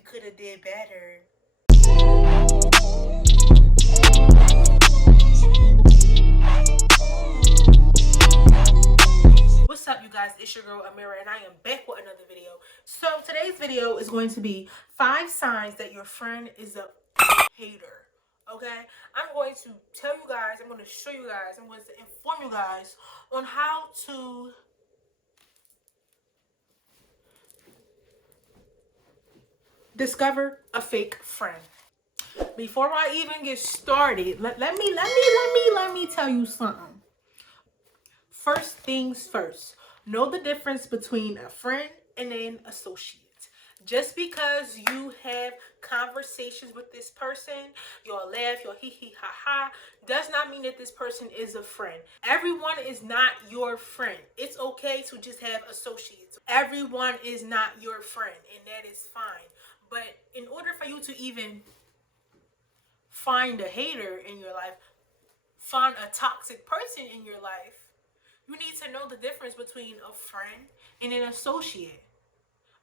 You could have did better. What's up, you guys? It's your girl Amira, and I am back with another video. So today's video is going to be 5 signs that your friend is a hater. Okay, I'm going to tell you guys, I'm going to show you guys, I'm going to inform you guys on how to discover a fake friend. Before I even get started, let me tell you something. First things first, know the difference between a friend and an associate. Just because you have conversations with this person, you'll laugh, you'll hee hee ha ha, does not mean that this person is a friend. Everyone is not your friend. It's okay to just have associates. Everyone is not your friend, and that is fine. But in order for you to even find a hater in your life, find a toxic person in your life, you need to know the difference between a friend and an associate.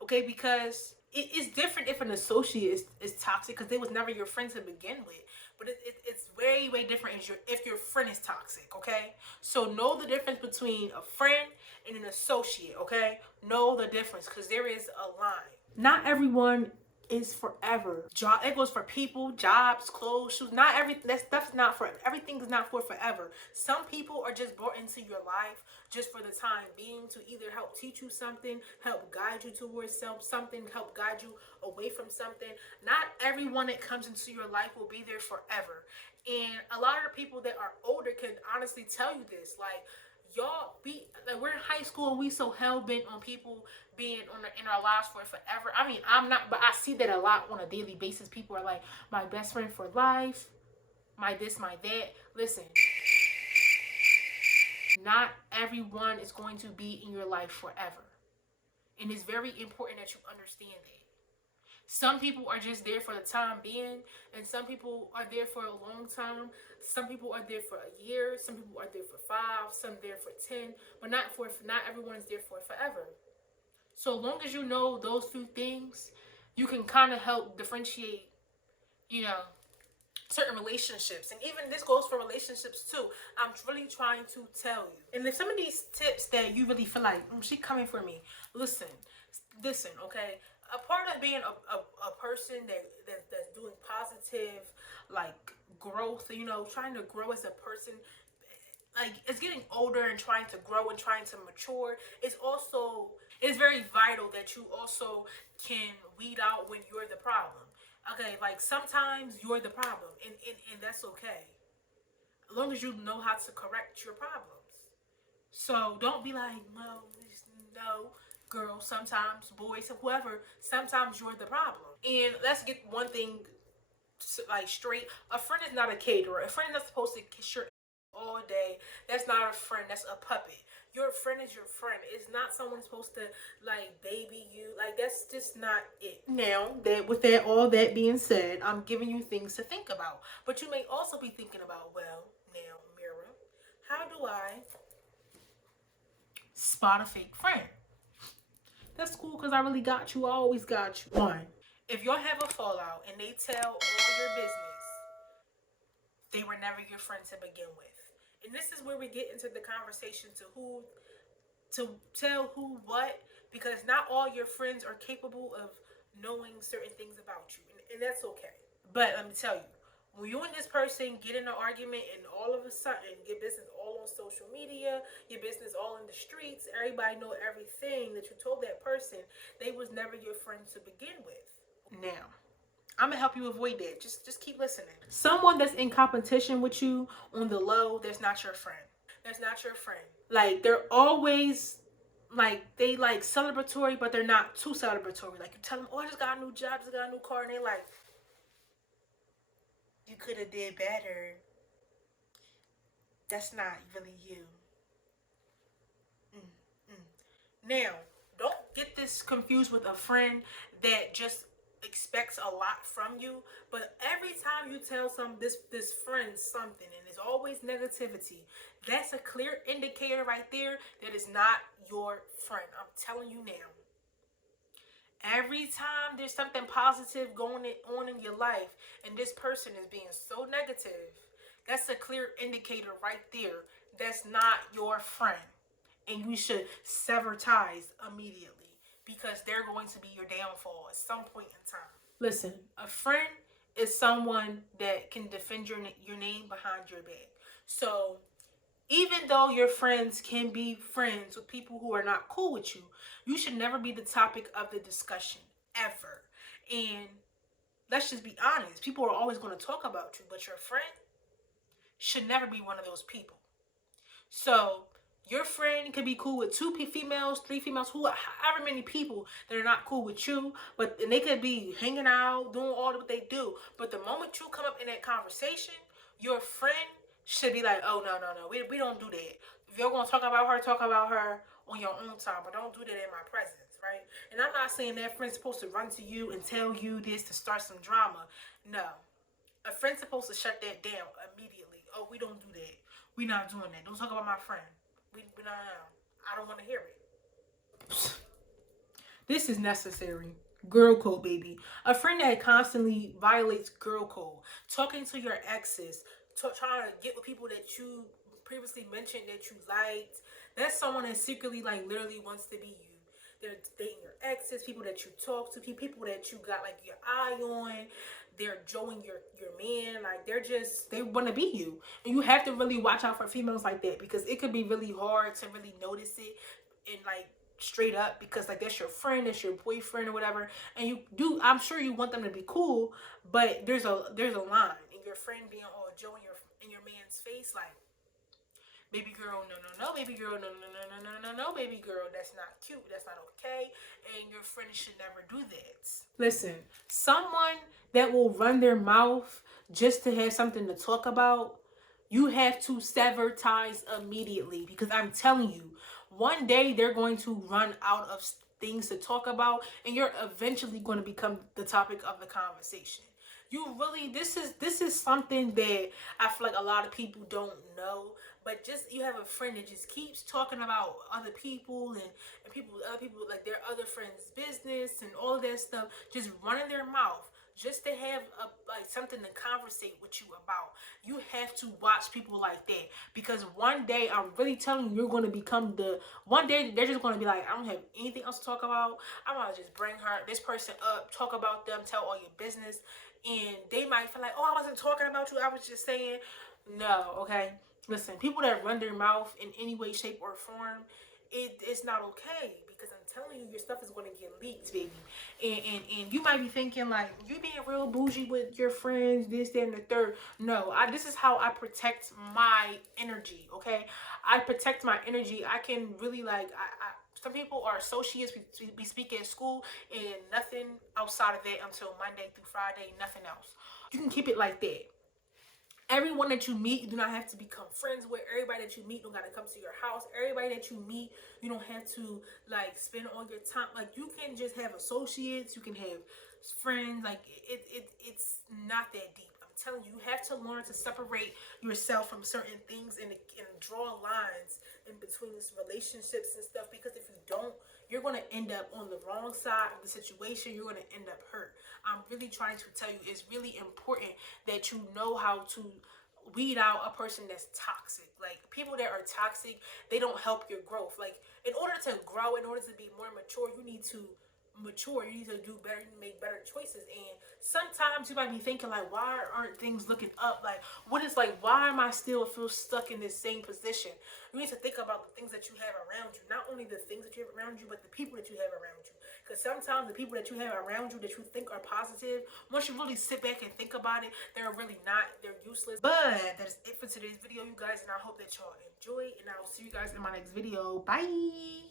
Okay, because it is different if an associate is toxic because they was never your friend to begin with. But it's way, way different if your friend is toxic, okay? So know the difference between a friend and an associate, okay? Know the difference because there is a line. Not everyone is forever. It goes for people, jobs, clothes, shoes. Not that stuff's not for everything is not for forever. Some people are just brought into your life just for the time being to either help teach you something, help guide you towards something, help guide you away from something. Not everyone that comes into your life will be there forever. And a lot of people that are older can honestly tell you this. Like, we're in high school and we so hell-bent on people being in our lives for forever. I mean, I'm not, but I see that a lot on a daily basis. People are like, my best friend for life, my this, my that. Listen, not everyone is going to be in your life forever. And it's very important that you understand that. Some people are just there for the time being, and some people are there for a long time. Some people are there for a year. Some people are there for 5. Some there for 10. But not everyone's there for forever. So long as you know those few things, you can kind of help differentiate, certain relationships. And even this goes for relationships too. I'm really trying to tell you. And if some of these tips that you really feel like, she coming for me, listen, okay? A part of being a person that's doing positive, like, growth, trying to grow as a person, like, it's getting older and trying to grow and trying to mature, it's very vital that you also can weed out when you're the problem. Okay, like, sometimes you're the problem, and that's okay. As long as you know how to correct your problems. So don't be like, no, girl, sometimes, boys, whoever, sometimes you're the problem. And let's get one thing like straight. A friend is not a caterer. A friend is not supposed to kiss your all day. That's not a friend. That's a puppet. Your friend is your friend. It's not someone supposed to like baby you. Like, that's just not it. Now that with that all that being said, I'm giving you things to think about. But you may also be thinking about, well, now, Mira, how do I spot a fake friend? That's cool because I really got you. I always got you. 1, if y'all have a fallout and they tell all your business, they were never your friend to begin with. And this is where we get into the conversation to tell who what, because not all your friends are capable of knowing certain things about you. And that's okay. But let me tell you, when you and this person get in an argument and all of a sudden your business all on social media, your business all in the streets, everybody know everything that you told that person, they was never your friend to begin with. Now, I'm gonna help you avoid that. Just keep listening. Someone that's in competition with you on the low, that's not your friend. That's not your friend. Like, they're always like, they like celebratory, but they're not too celebratory. Like, you tell them, oh, I just got a new job, just got a new car, and they like, you could have did better. That's not really you. Now, don't get this confused with a friend that just expects a lot from you. But every time you tell this friend something and it's always negativity, that's a clear indicator right there that it's not your friend. I'm telling you now. every time there's something positive going on in your life and this person is being so negative, that's a clear indicator right there. That's not your friend. And you should sever ties immediately because they're going to be your downfall at some point in time. Listen, a friend is someone that can defend your name behind your back. So even though your friends can be friends with people who are not cool with you, you should never be the topic of the discussion ever. And let's just be honest, people are always going to talk about you, but your friend should never be one of those people. So your friend can be cool with two females, three females, however many people that are not cool with you, and they could be hanging out, doing all what they do. But the moment you come up in that conversation, your friend should be like, oh, no, we don't do that. If you're going to talk about her on your own time, but don't do that in my presence, right? And I'm not saying that friend's supposed to run to you and tell you this to start some drama. No. A friend's supposed to shut that down immediately. Oh, we don't do that. We're not doing that. Don't talk about my friend. We not. I don't want to hear it. This is necessary. Girl code, baby. A friend that constantly violates girl code, talking to your exes, trying to get with people that you previously mentioned that you liked. That's someone that secretly, like, literally wants to be you. They're dating your exes, people that you talk to, people that you got like your eye on. They're joining your man. Like, they want to be you. And you have to really watch out for females like that, because it could be really hard to really notice it and, like, straight up, because, like, that's your friend, that's your boyfriend or whatever, and I'm sure you want them to be cool, but there's a line, and your friend being all Joe in your man's face, like, baby girl, no, baby girl, no, baby girl, that's not cute, that's not okay, and your friend should never do that. Listen, someone that will run their mouth just to have something to talk about, you have to sever ties immediately, because I'm telling you, one day they're going to run out of things to talk about, and you're eventually going to become the topic of the conversation. This is something that I feel like a lot of people don't know, but just you have a friend that just keeps talking about other people and other people, like their other friends' business and all that stuff, just running their mouth just to have something to conversate with you about. You have to watch people like that, because one day, I'm really telling you, you're going to become one day they're just going to be like, I don't have anything else to talk about. I'm going to just bring this person up, talk about them, tell all your business, and they might feel like, oh, I wasn't talking about you, I was just saying. No, okay? Listen, people that run their mouth in any way, shape, or form, it's not okay, because I'm telling you, your stuff is going to get leaked, baby. And you might be thinking, like, you being real bougie with your friends, this, that, and the third. No, this is how I protect my energy, okay? I protect my energy. I can really, like, some people are associates. We speak at school, and nothing outside of that until Monday through Friday, nothing else. You can keep it like that. Everyone that you meet, you do not have to become friends with. Everybody that you meet don't got to come to your house. Everybody that you meet, you don't have to, like, spend all your time. Like, you can just have associates. You can have friends. Like, it's not that deep. I'm telling you, you have to learn to separate yourself from certain things and draw lines in between these relationships and stuff, because if you don't, you're going to end up on the wrong side of the situation. You're going to end up hurt. I'm really trying to tell you, it's really important that you know how to weed out a person that's toxic. Like, people that are toxic, they don't help your growth. Like, in order to grow, in order to be more mature, you need to mature. You need to do better. You need to make better choices. And sometimes you might be thinking, like, why aren't things looking up? Like, why am I still feel stuck in this same position? You need to think about the things that you have around you. Not only the things that you have around you, but the people that you have around you. Because sometimes the people that you have around you that you think are positive, once you really sit back and think about it, they're really not. They're useless. But that's it for today's video, you guys. And I hope that y'all enjoy. And I will see you guys in my next video. Bye.